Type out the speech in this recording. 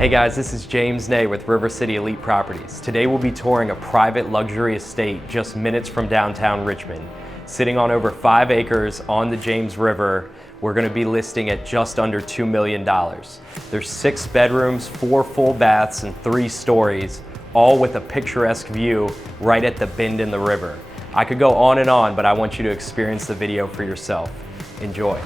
Hey guys, this is James Ney with River City Elite Properties. Today we'll be touring a private luxury estate just minutes from downtown Richmond. Sitting on over 5 acres on the James River, we're going to be listing at just under $2 million. There's 6 bedrooms, 4 full baths, and 3 stories, all with a picturesque view right at the bend in the river. I could go on and on, but I want you to experience the video for yourself. Enjoy.